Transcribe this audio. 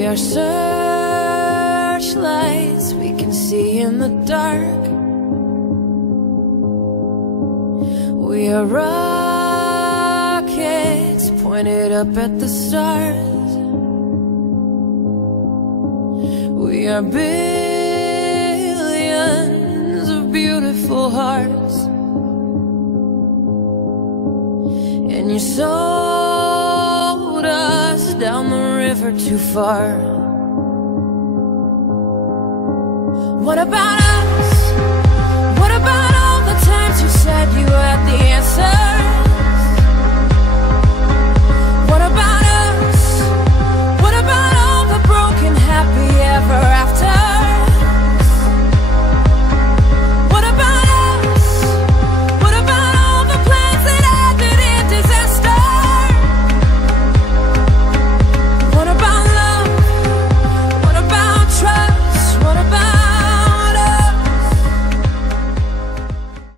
We are searchlights we can see in the dark. We are rockets pointed up at the stars. We are billions of beautiful hearts. And you sold us down the river too far. What about us? What about all the times you said you had the answer?